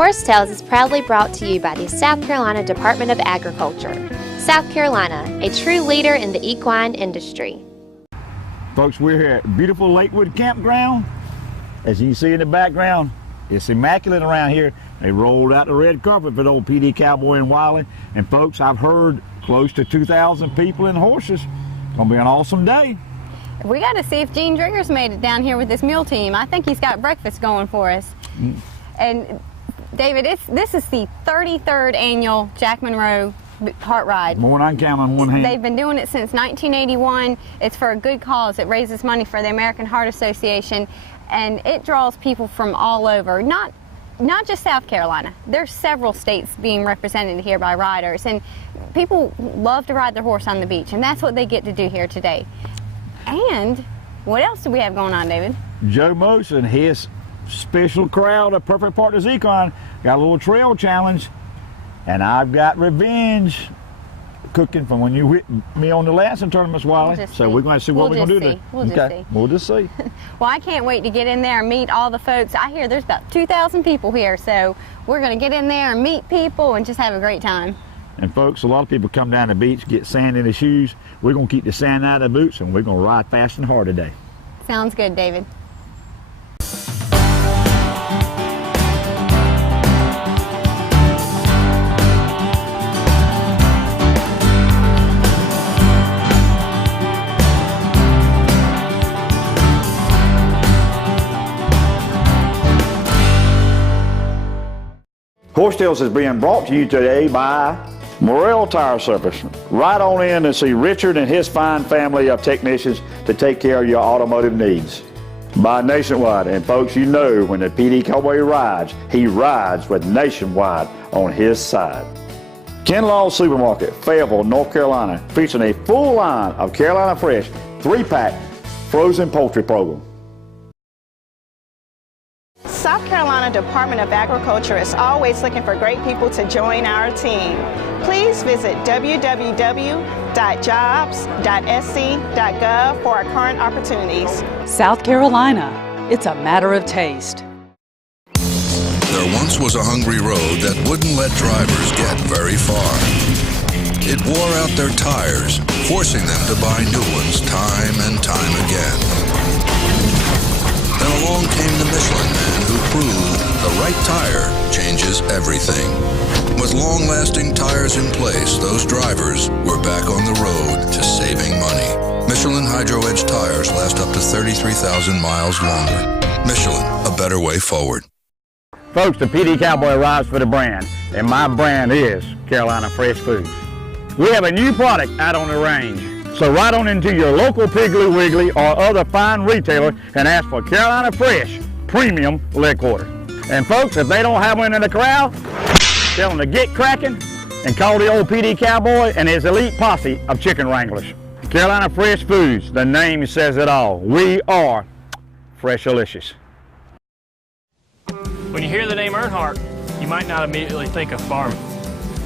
Horsetails is proudly brought to you by the South Carolina Department of Agriculture. South Carolina, a true leader in the equine industry. Folks, we're here at beautiful Lakewood Campground. As you can see in the background, it's immaculate around here. They rolled out the red carpet for the old PD Cowboy and Wiley. And folks, I've heard close to 2,000 people and horses. It's gonna be an awesome day. We got to see if Gene Drigger's made it down here with this mule team. I think he's got breakfast going for us. And David, this is the 33rd annual Jack Monroe Heart Ride. More than I can count on one hand. They've been doing it since 1981. It's for a good cause. It raises money for the American Heart Association, and it draws people from all over, not just South Carolina. There's several states being represented here by riders, and people love to ride their horse on the beach, and that's what they get to do here today. And what else do we have going on, David? Joe Mose and his special crowd of Perfect Partners Econ got a little trail challenge, and I've got revenge cooking from when you whipped me on the Lansing tournaments, Wiley. So we're going to see what we're going to do today. We'll just see. Well, I can't wait to get in there and meet all the folks. I hear there's about 2,000 people here, so we're going to get in there and meet people and just have a great time. And folks, a lot of people come down the beach, get sand in their shoes. We're going to keep the sand out of the boots, and we're going to ride fast and hard today. Sounds good, David. Horsetails is being brought to you today by MORELL Tire Service. Right on in and see Richard and his fine family of technicians to take care of your automotive needs. By Nationwide, and folks, you know when the PD Cowboy rides, he rides with Nationwide on his side. Kinlaw Supermarket, Fayetteville, North Carolina, featuring a full line of Carolina Fresh 3-pack frozen poultry program. South Carolina Department of Agriculture is always looking for great people to join our team. Please visit www.jobs.sc.gov for our current opportunities. South Carolina, it's a matter of taste. There once was a hungry road that wouldn't let drivers get very far. It wore out their tires, forcing them to buy new ones time and time again. Then along came the Michelin Man who proved the right tire changes everything. With long-lasting tires in place, those drivers were back on the road to saving money. Michelin Hydro Edge tires last up to 33,000 miles longer. Michelin, a better way forward. Folks, the PD Cowboy rides for the brand, and my brand is Carolina Fresh Foods. We have a new product out on the range. So ride on into your local Piggly Wiggly or other fine retailer and ask for Carolina Fresh Premium Leg Quarter. And folks, if they don't have one in the corral, tell them to get cracking and call the old PD Cowboy and his elite posse of chicken wranglers. Carolina Fresh Foods, the name says it all. We are Freshalicious. When you hear the name Earnhardt, you might not immediately think of farming.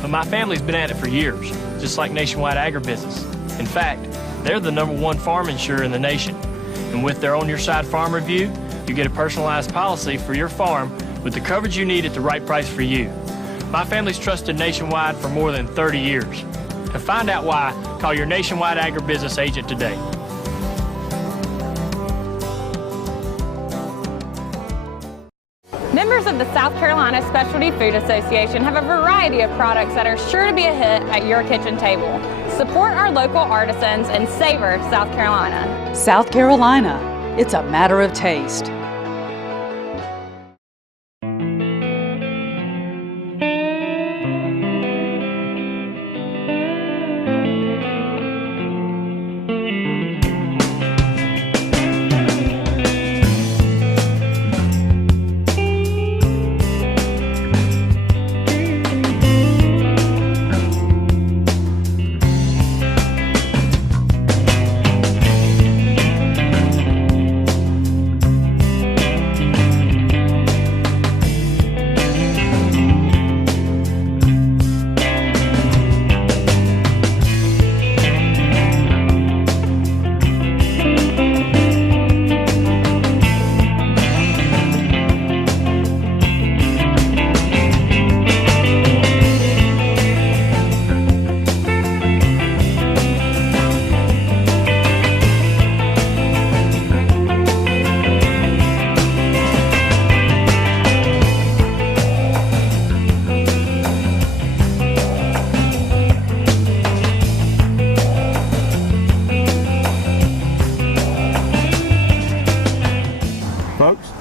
But my family's been at it for years, just like Nationwide Agribusiness. In fact, they're the #1 farm insurer in the nation. And with their On Your Side Farm Review, you get a personalized policy for your farm with the coverage you need at the right price for you. My family's trusted Nationwide for more than 30 years. To find out why, call your Nationwide Agribusiness agent today. Members of the South Carolina Specialty Food Association have a variety of products that are sure to be a hit at your kitchen table. Support our local artisans and savor South Carolina. South Carolina, it's a matter of taste.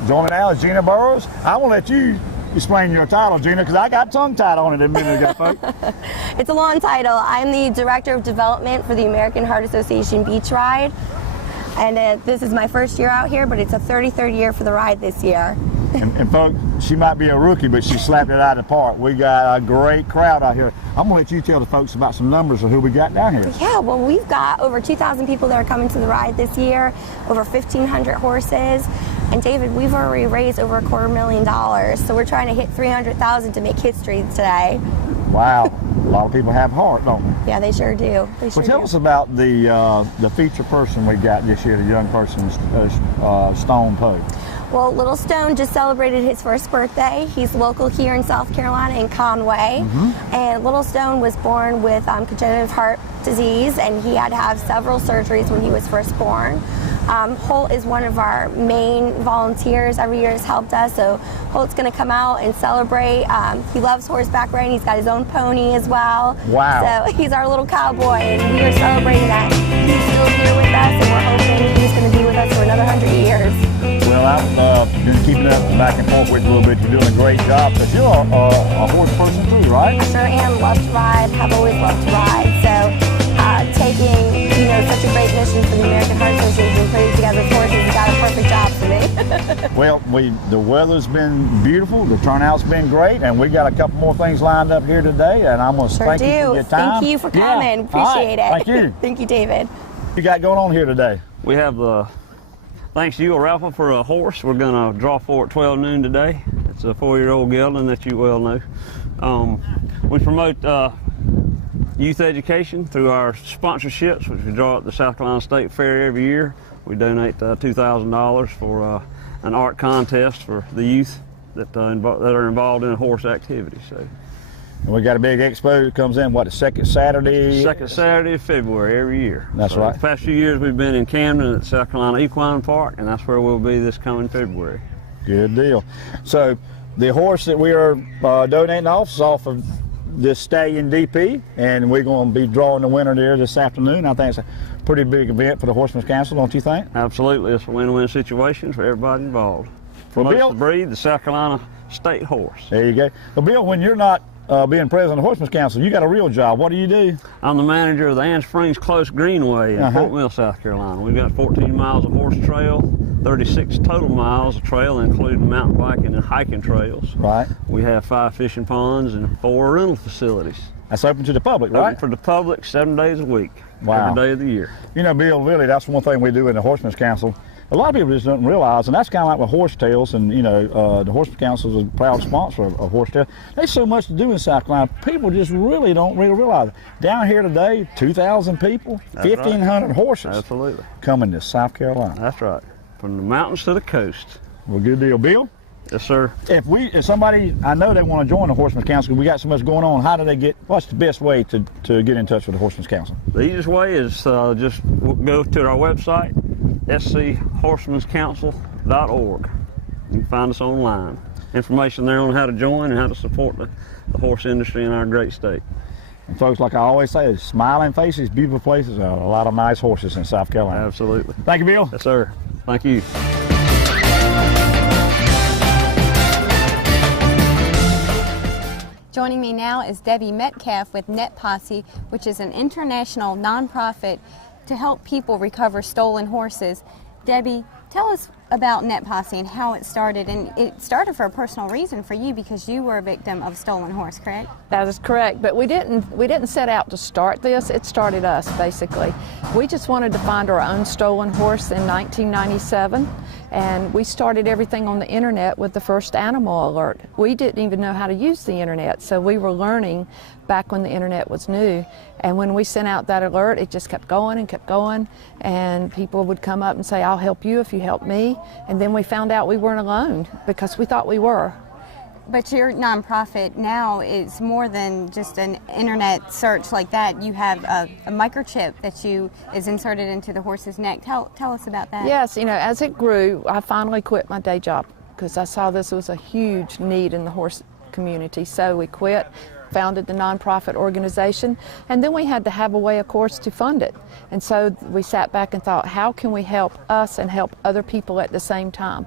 Joining now is Gina Burrows. I will let you explain your title, Gina, because I got tongue-tied on it a minute ago, folks. It's a long title. I'm the Director of Development for the American Heart Association Beach Ride. And this is my first year out here, but it's a 33rd year for the ride this year. And folks, she might be a rookie, but she slapped it out of the park. We got a great crowd out here. I'm going to let you tell the folks about some numbers of who we got down here. Yeah, well, we've got over 2,000 people that are coming to the ride this year, over 1,500 horses. And David, we've already raised over $250,000, so we're trying to hit 300,000 to make history today. Wow, a lot of people have heart, don't they? Yeah, they sure do. They sure well, tell do. us about the feature person we got this year, the young person, Stone Poe. Well, Little Stone just celebrated his first birthday. He's local here in South Carolina in Conway. And Little Stone was born with congenital heart disease, and he had to have several surgeries when he was first born. Holt is one of our main volunteers. Every year has helped us, so Holt's going to come out and celebrate. He loves horseback riding. He's got his own pony as well. Wow. So he's our little cowboy, and we are celebrating that he's still here with us, and we're hoping he's going to be with us for another 100 years. Well, I've been keeping up back and forth with you a little bit. You're doing a great job, because you're a horse person too, right? I sure am. Love to ride. Have always loved to ride. So taking, such a great mission for the American Heart Association and putting together horses has got a perfect job for me. Well, the weather's been beautiful. The turnout's been great, and we got a couple more things lined up here today. And I'm going to thank you for your time. Thank you for coming. Yeah. Appreciate it. Thank you. Thank you, David. What you got going on here today? We have thanks to you, a raffle for a horse. We're going to draw for at 12 noon today. It's a 4-year-old gelding that you well know. We promote youth education through our sponsorships, which we draw at the South Carolina State Fair every year. We donate $2,000 for an art contest for the youth that are involved in horse activity. So. And we got a big expo that comes in, what, the second Saturday? Second Saturday of February every year. That's right. The past few years we've been in Camden at South Carolina Equine Park, and that's where we'll be this coming February. Good deal. So the horse that we are donating off is off of this stallion DP, and we're going to be drawing the winner there this afternoon. I think it's a pretty big event for the Horsemen's Council, don't you think? Absolutely. It's a win-win situation for everybody involved. Promotes the breed, the South Carolina State horse. There you go. Well, Bill, when you're not being president of the Horsemen's Council, you got a real job. What do you do? I'm the manager of the Ann Springs Close Greenway in Fort Mill, South Carolina. We've got 14 miles of horse trail, 36 total miles of trail, including mountain biking and hiking trails. Right. We have 5 fishing ponds and 4 rental facilities. That's open to the public, right? Open for the public 7 days a week, wow. Every day of the year. You know, Bill, really, that's one thing we do in the Horsemen's Council. A lot of people just don't realize, and that's kind of like with Horsetails, and the Horsemen's Council is a proud sponsor of Horsetails. There's so much to do in South Carolina. People just really don't realize it. Down here today, 2,000 people, 1,500 horses. Absolutely. Coming to South Carolina. That's right. From the mountains to the coast. Well, good deal. Bill? Yes, sir. If somebody, I know they want to join the Horsemen's Council, we got so much going on, how do they what's the best way to get in touch with the Horsemen's Council? The easiest way is just go to our website, schorseman'scouncil.org. You can find us online. Information there on how to join and how to support the horse industry in our great state. And folks, like I always say, smiling faces, beautiful places, a lot of nice horses in South Carolina. Absolutely. Thank you, Bill. Yes, sir. Thank you. Joining me now is Debbie Metcalf with Net Posse, which is an international nonprofit to help people recover stolen horses. Debbie, tell us about Net Posse and how it started. And it started for a personal reason for you because you were a victim of a stolen horse, correct? That is correct, but we didn't set out to start this. It started us, basically. We just wanted to find our own stolen horse in 1997, and we started everything on the internet with the first animal alert. We didn't even know how to use the internet, so we were learning back when the internet was new. And when we sent out that alert, it just kept going, and people would come up and say, I'll help you if you help me. And then we found out we weren't alone because we thought we were. But your nonprofit now is more than just an internet search like that. You have a microchip that is inserted into the horse's neck. Tell us about that. Yes, as it grew, I finally quit my day job because I saw this was a huge need in the horse community. So we quit, founded the nonprofit organization, and then we had to have a way, of course, to fund it. And so we sat back and thought, how can we help us and help other people at the same time?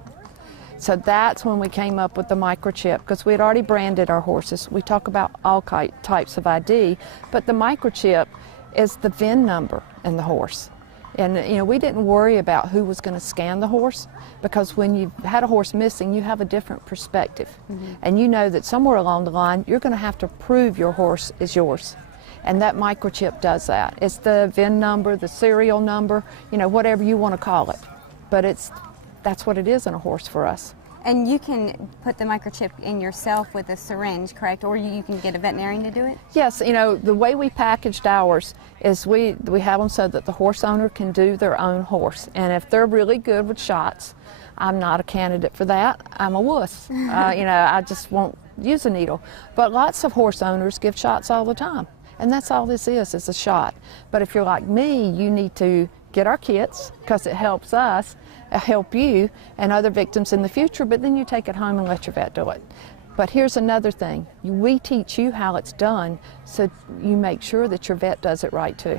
So that's when we came up with the microchip, because we had already branded our horses. We talk about all types of ID, but the microchip is the VIN number in the horse. And you know, we didn't worry about who was going to scan the horse, because when you had a horse missing, you have a different perspective. And you know that somewhere along the line, you're going to have to prove your horse is yours. And that microchip does that. It's the VIN number, the serial number, you know, whatever you want to call it. But that's what it is in a horse for us. And you can put the microchip in yourself with a syringe, correct? Or you can get a veterinarian to do it? Yes, you know, the way we packaged ours is we have them so that the horse owner can do their own horse. And if they're really good with shots, I'm not a candidate for that. I'm a wuss. You know, I just won't use a needle. But lots of horse owners give shots all the time. And that's all this is a shot. But if you're like me, you need to get our kits, because it helps us help you and other victims in the future, but then you take it home and let your vet do it. But here's another thing. We teach you how it's done, so you make sure that your vet does it right too.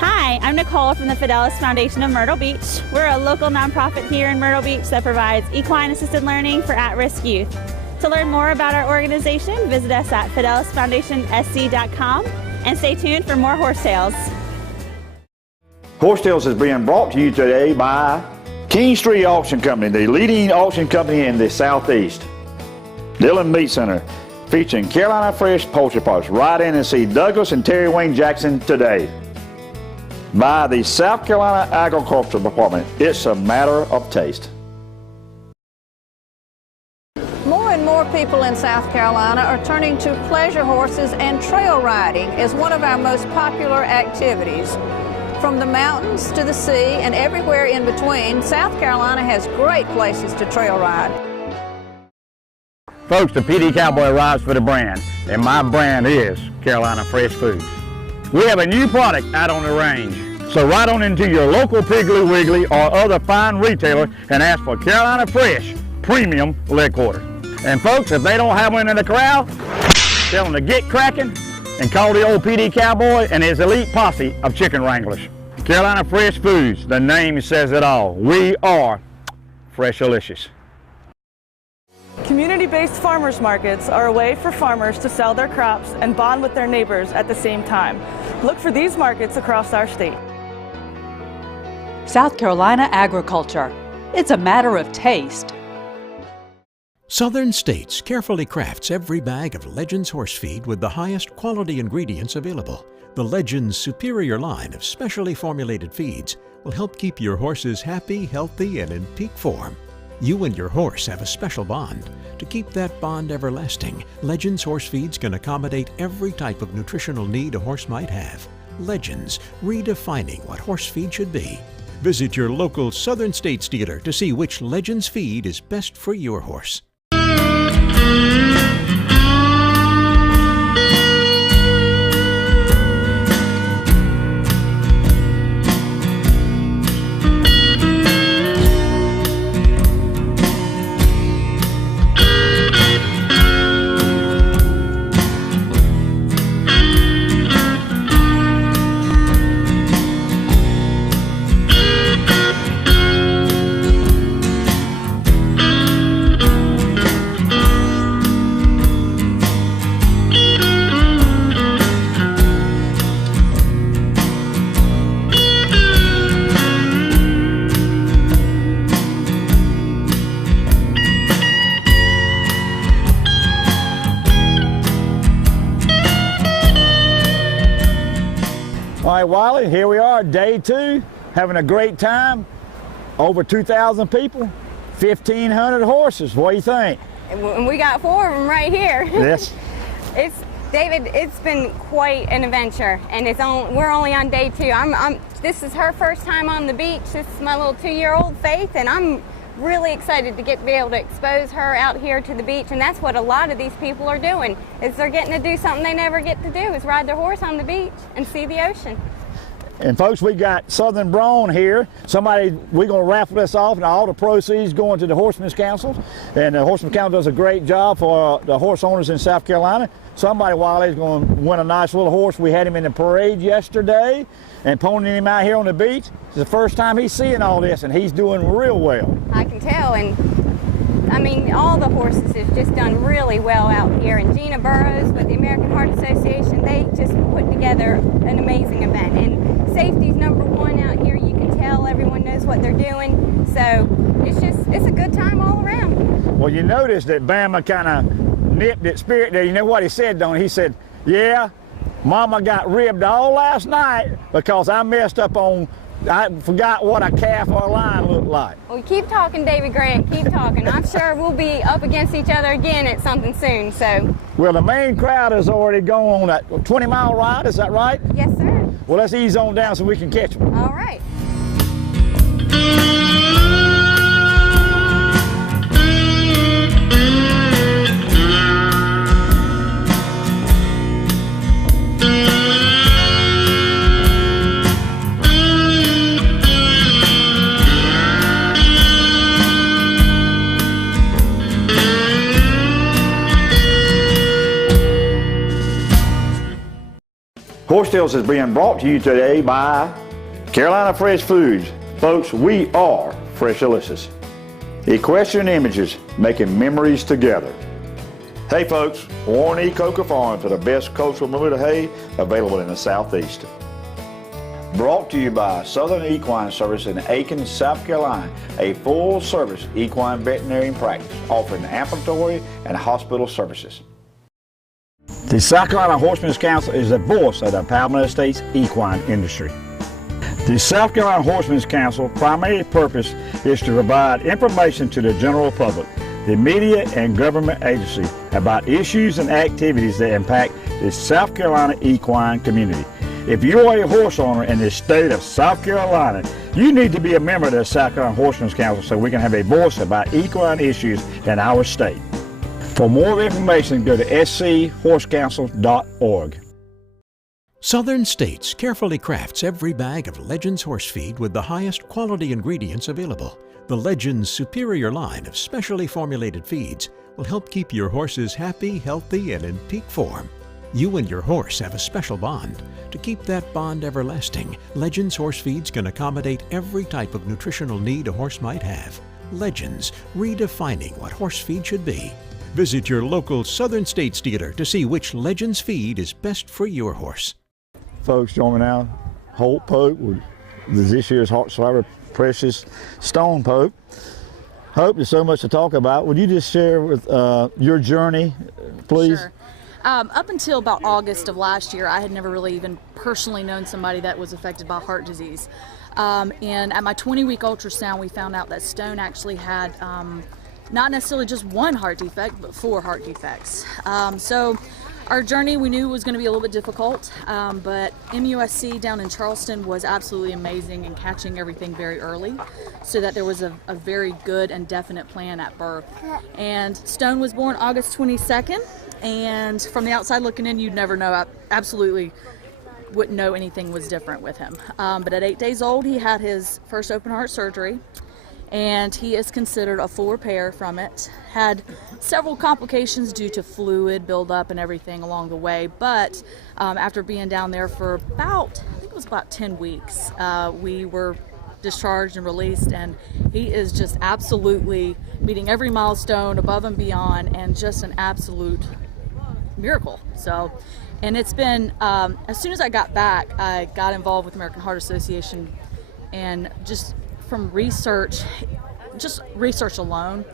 Hi, I'm Nicole from the Fidelis Foundation of Myrtle Beach. We're a local nonprofit here in Myrtle Beach that provides equine-assisted learning for at-risk youth. To learn more about our organization, visit us at fidelisfoundationsc.com and stay tuned for more Horse Tales. Horse Tales is being brought to you today by KINGSTREE Auction Company, the leading auction company in the Southeast. Dillon Meat Center, featuring Carolina Fresh Poultry Parts. Ride in and see Douglas and Terry Wayne Jackson today. By the South Carolina Agricultural Department. It's a matter of taste. More and more people in South Carolina are turning to pleasure horses and trail riding as one of our most popular activities. From the mountains to the sea and everywhere in between, South Carolina has great places to trail ride. Folks, the PD Cowboy rides for the brand, and my brand is Carolina Fresh Foods. We have a new product out on the range. So ride on into your local Piggly Wiggly or other fine retailer and ask for Carolina Fresh Premium Leg Quarter. And folks, if they don't have one in the corral, tell them to get cracking and call the old PD Cowboy and his elite posse of chicken wranglers. Carolina Fresh Foods, the name says it all. We are Freshalicious. Community-based farmers markets are a way for farmers to sell their crops and bond with their neighbors at the same time. Look for these markets across our state. South Carolina agriculture. It's a matter of taste. Southern States carefully crafts every bag of Legends horse feed with the highest quality ingredients available. The Legends superior line of specially formulated feeds will help keep your horses happy, healthy, and in peak form. You and your horse have a special bond. To keep that bond everlasting, Legends horse feeds can accommodate every type of nutritional need a horse might have. Legends, redefining what horse feed should be. Visit your local Southern States dealer to see which Legends feed is best for your horse. All right, Wiley, here we are, day 2, having a great time. Over 2,000 people, 1,500 horses. What do you think? And we got 4 of them right here. Yes. David, it's been quite an adventure, and we're only on day 2. This is her first time on the beach. This is my little 2-year-old Faith, and I'm really excited to be able to expose her out here to the beach, and that's what a lot of these people are doing, is they're getting to do something they never get to do, is ride their horse on the beach and see the ocean. And folks, we got Southern Brawn here. We're gonna raffle this off, and all the proceeds going to the Horsemen's Council. And the Horsemen's Council does a great job for the horse owners in South Carolina. somebody while he's going to win a nice little horse. We had him in the parade yesterday and ponying him out here on the beach. It's the first time he's seeing all this, and he's doing real well. I can tell, and I mean, all the horses have just done really well out here. And Gina Burrows with the American Heart Association, they just put together an amazing event. And safety's #1 out here. You can tell everyone knows what they're doing. So it's a good time all around. Well, you notice that Bama kind of nipped at Spirit there. You know what he said, don't he? He said, yeah, Mama got ribbed all last night because I messed up on, I forgot what a calf or a lion looked like. Well, keep talking, David Grant, keep talking. I'm sure we'll be up against each other again at something soon, so. Well, the main crowd has already gone on that 20-mile ride, is that right? Yes, sir. Well, let's ease on down so we can catch them. All right. Horse Tales is being brought to you today by Carolina Fresh Foods. Folks, we are Fresh Delicious. Equestrian Images, making memories together. Hey folks, Warren E. Coker Farm for the best coastal Bermuda hay available in the Southeast. Brought to you by Southern Equine Service in Aiken, South Carolina, a full-service equine veterinarian practice offering ambulatory and hospital services. The South Carolina Horsemen's Council is the voice of the Palmetto State's equine industry. The South Carolina Horsemen's Council primary purpose is to provide information to the general public, the media and government agencies about issues and activities that impact the South Carolina equine community. If you are a horse owner in the state of South Carolina, you need to be a member of the South Carolina Horsemen's Council so we can have a voice about equine issues in our state. For more information, go to schorsecouncil.org. Southern States carefully crafts every bag of Legends horse feed with the highest quality ingredients available. The Legends superior line of specially formulated feeds will help keep your horses happy, healthy, and in peak form. You and your horse have a special bond. To keep that bond everlasting, Legends horse feeds can accommodate every type of nutritional need a horse might have. Legends, redefining what horse feed should be. Visit your local Southern States dealer to see which Legends feed is best for your horse. Folks, join me now. Holt Pope with this year's Heart Survivor Precious Stone Pope. Hope, there's so much to talk about. Would you just share with your journey, please? Sure. Up until about August of last year, I had never really even personally known somebody that was affected by heart disease. And at my 20-week ultrasound, we found out that Stone actually had not necessarily just one heart defect, but 4 heart defects. So our journey, we knew was going to be a little bit difficult, but MUSC down in Charleston was absolutely amazing in catching everything very early so that there was a very good and definite plan at birth. And Stone was born August 22nd, and from the outside looking in, you'd never know, absolutely wouldn't know anything was different with him. But at 8 days old, he had his first open heart surgery, and he is considered a full repair from it. Had several complications due to fluid buildup and everything along the way, but after being down there for about, I think it was about 10 weeks, we were discharged and released, and he is just absolutely meeting every milestone above and beyond, and just an absolute miracle. So, and it's been, as soon as I got back, I got involved with American Heart Association, and just from research, just research alone,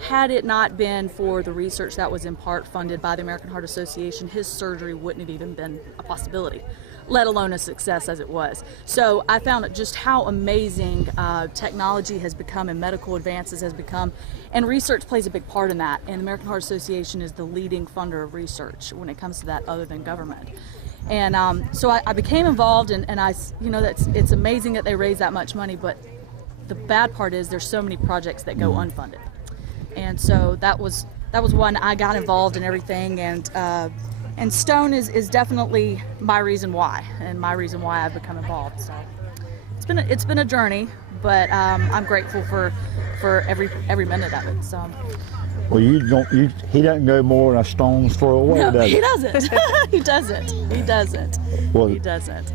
had it not been for the research that was in part funded by the American Heart Association, his surgery wouldn't have even been a possibility, let alone a success as it was. So I found just how amazing technology has become and medical advances has become, and research plays a big part in that, and the American Heart Association is the leading funder of research when it comes to that other than government. And so I became involved, and I, you know, it's amazing that they raise that much money, but the bad part is there's so many projects that go unfunded. And so that was one. I got involved in everything, and Stone is definitely my reason why, and my reason why I've become involved. So It's been a journey, but I'm grateful for every minute of it. So. Well, he doesn't go more than a stone's throw away, No, does he? he doesn't. He doesn't. He doesn't. Well, he doesn't.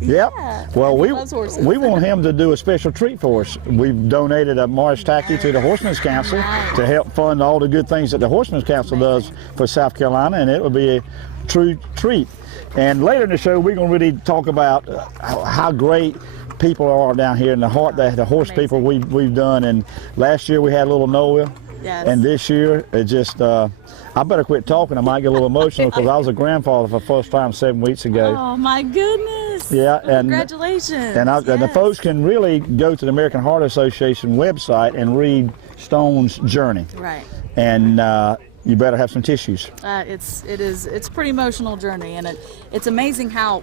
Yep. Well, he loves horses. we want him to do a special treat for us. We've donated a Morris tacky to the Horsemen's Council to help fund all the good things that the Horsemen's Council does for South Carolina, and it will be a true treat. And later in the show, we're going to really talk about how great people are down here and the horse people we've done. And last year we had little Noah. Yes. And this year, it just, I better quit talking. I might get a little emotional because I was a grandfather for the first time 7 weeks ago. Oh my goodness. Yeah. And congratulations. And the folks can really go to the American Heart Association website and read Stone's journey. Right. And you better have some tissues. It's a pretty emotional journey, and it's amazing how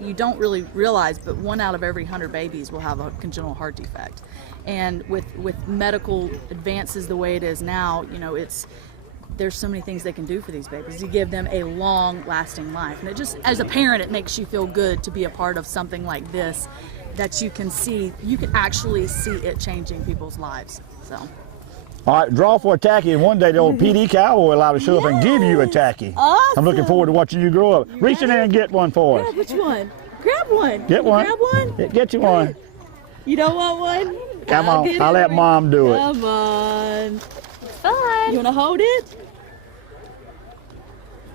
you don't really realize, but 1 out of every 100 babies will have a congenital heart defect. And with medical advances the way it is now, there's so many things they can do for these babies. You give them a long-lasting life, and it just, as a parent, it makes you feel good to be a part of something like this, that you can actually see it changing people's lives. So. All right, draw for a tacky, and one day the old PD Cowboy will allowed to show up and give you a tacky. Awesome. I'm looking forward to watching you grow up. Reach in there and get one for us. Yeah, which one? Grab one. Get one. Grab one? Get you one. You don't want one? Come on, I'll let Mom do it. Come on. It's fun. You want to hold it?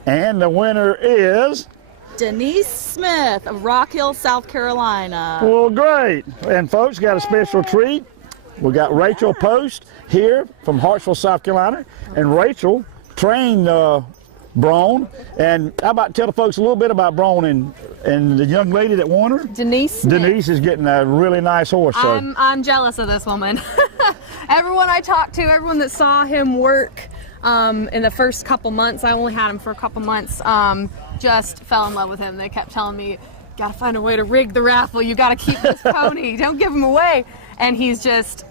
And the winner is? Denise Smith of Rock Hill, South Carolina. Well, great. And folks, got a special treat. We got Rachel Post here from Hartsville, South Carolina. And Rachel trained Braun. And how about tell the folks a little bit about Braun and the young lady that won her? Denise Smith. Denise is getting a really nice horse. So. I'm jealous of this woman. Everyone I talked to, everyone that saw him work in the first couple months, I only had him for a couple months, just fell in love with him. They kept telling me, gotta find a way to rig the raffle. You gotta keep this pony. Don't give him away. And he's just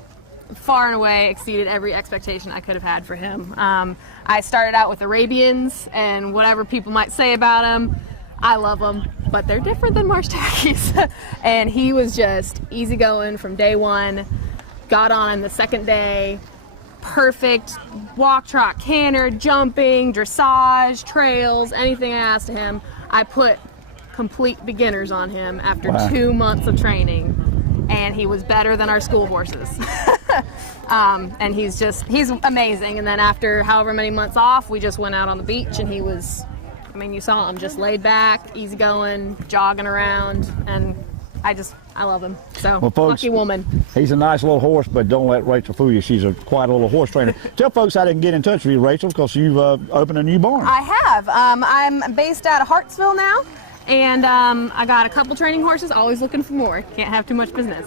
far and away exceeded every expectation I could have had for him. I started out with Arabians, and whatever people might say about him, I love them, but they're different than Marsh Tackies. And he was just easygoing from day one, got on the second day, perfect walk, trot, canter, jumping, dressage, trails, anything I asked him. I put complete beginners on him after 2 months of training, and he was better than our school horses. And he's amazing. And then after however many months off, we just went out on the beach, and he was, you saw him just laid back, easygoing, jogging around, and I love him. So, well, folks, lucky woman. He's a nice little horse, but don't let Rachel fool you. She's quite a little horse trainer. Tell folks how they can get in touch with you, Rachel, because you've opened a new barn. I have. I'm based out of Hartsville now, and I got a couple training horses, always looking for more. Can't have too much business.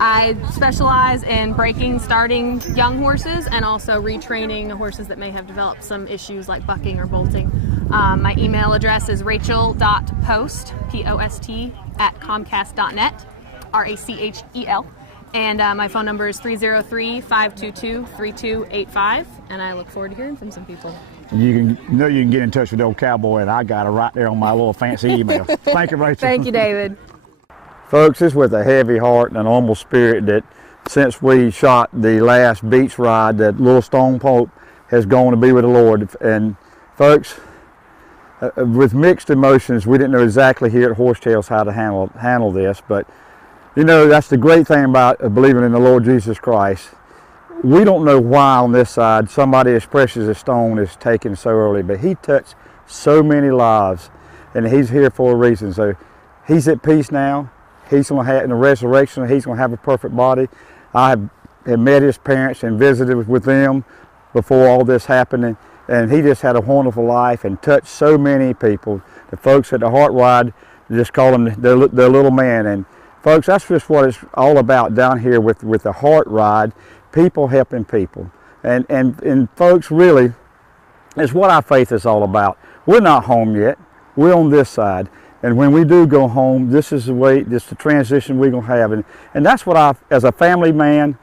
I specialize in breaking, starting young horses, and also retraining horses that may have developed some issues like bucking or bolting. My email address is rachel.post, P-O-S-T, @comcast.net, R-A-C-H-E-L. And my phone number is 303-522-3285, and I look forward to hearing from some people. You can get in touch with the old cowboy, and I got it right there on my little fancy email. Thank you, Rachel. Thank you, David. Folks, it's with a heavy heart and an humble spirit that since we shot the last beach ride, that little Stone Pope has gone to be with the Lord. And folks, with mixed emotions, we didn't know exactly here at Horsetails how to handle this, but that's the great thing about believing in the Lord Jesus Christ. We don't know why on this side somebody as precious as Stone is taken so early, but he touched so many lives, and he's here for a reason. So he's at peace now. He's going to have, in the resurrection, he's going to have a perfect body. I have met his parents and visited with them before all this happened, and he just had a wonderful life and touched so many people. The folks at the Heart Ride just call him their little man. And folks, that's just what it's all about down here with the Heart Ride, people helping people. And folks, really, it's what our faith is all about. We're not home yet. We're on this side. And when we do go home, this is the transition we're going to have. And that's what as a family man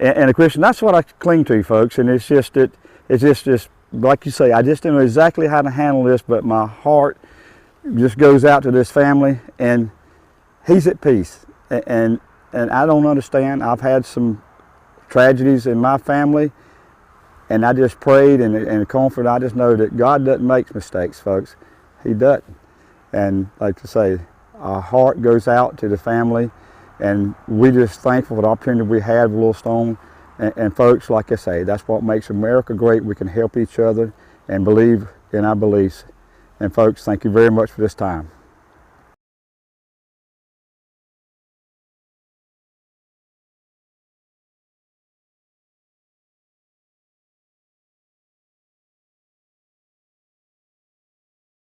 and a Christian, that's what I cling to, folks. And it's just like you say, I just don't know exactly how to handle this, but my heart just goes out to this family. And he's at peace. And I don't understand. I've had some tragedies in my family, and I just prayed and comforted. I just know that God doesn't make mistakes, folks. He doesn't. And like to say, our heart goes out to the family, and we're just thankful for the opportunity we had with Little Stone. And folks, like I say, that's what makes America great. We can help each other and believe in our beliefs. And folks, thank you very much for this time.